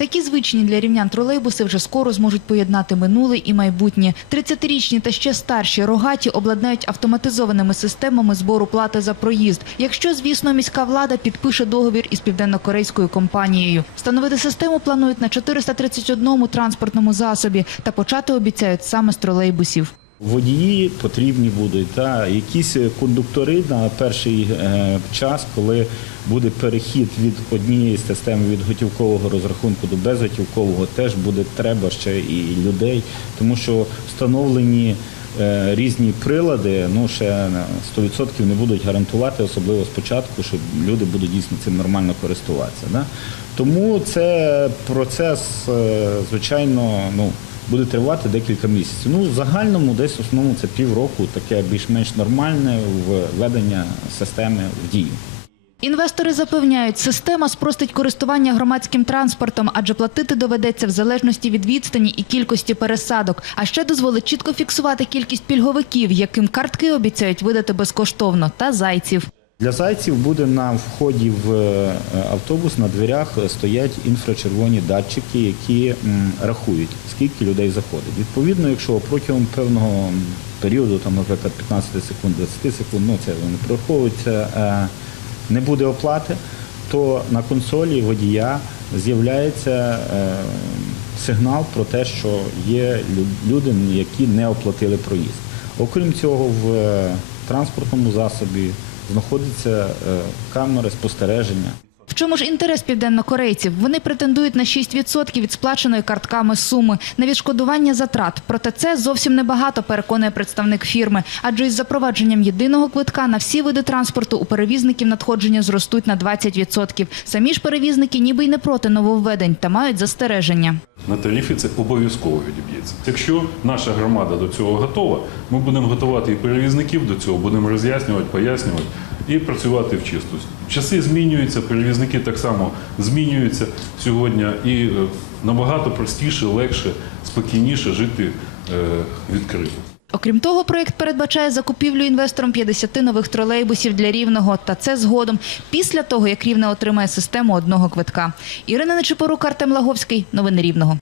Такі звичні для рівнян тролейбуси вже скоро зможуть поєднати минуле і майбутнє. 30-річні та ще старші рогаті обладнають автоматизованими системами збору плати за проїзд. Якщо, звісно, міська влада підпише договір із південнокорейською компанією. Встановити систему планують на 431 транспортному засобі та почати обіцяють саме з тролейбусів. Водії потрібні будуть, та якісь кондуктори на перший е, час, коли буде перехід від однієї системи від готівкового розрахунку до безготівкового, теж буде треба ще і людей, тому що встановлені е, різні прилади, ну ще на 100% не будуть гарантувати, особливо спочатку, що люди будуть дійсно цим нормально користуватися. Да? Тому це процес, е, звичайно, ну буде тривати декілька місяців. Ну, в загальному десь в основному це півроку, таке більш-менш нормальне введення системи в дію. Інвестори запевняють, система спростить користування громадським транспортом, адже платити доведеться в залежності від відстані і кількості пересадок. А ще дозволить чітко фіксувати кількість пільговиків, яким картки обіцяють видати безкоштовно, та зайців. Для зайців буде на вході в е, автобус на дверях стоять інфрачервоні датчики, які рахують, скільки людей заходить. Відповідно, якщо протягом певного періоду, там, наприклад, 15 секунд, 20 секунд, ну це не прораховується, е, не буде оплати, то на консолі водія з'являється е, сигнал про те, що є лю- люди, які не оплатили проїзд. Окрім цього, в транспортному засобі знаходяться е, камери спостереження. В чому ж інтерес південнокорейців? Вони претендують на 6% від сплаченої картками суми на відшкодування затрат. Проте це зовсім небагато, переконує представник фірми. Адже із запровадженням єдиного квитка на всі види транспорту у перевізників надходження зростуть на 20%. Самі ж перевізники ніби й не проти нововведень та мають застереження. На тарифі це обов'язково відіб'ється. Якщо наша громада до цього готова, ми будемо готувати і перевізників до цього, будемо роз'яснювати, пояснювати і працювати в чистості. Часи змінюються, перевізники так само змінюються сьогодні, і е, набагато простіше, легше, спокійніше жити е, відкрито. Окрім того, проєкт передбачає закупівлю інвестором 50 нових тролейбусів для Рівного. Та це згодом, після того, як Рівне отримає систему одного квитка. Ірина Нечипорук, Артем Лаговський. Новини Рівного.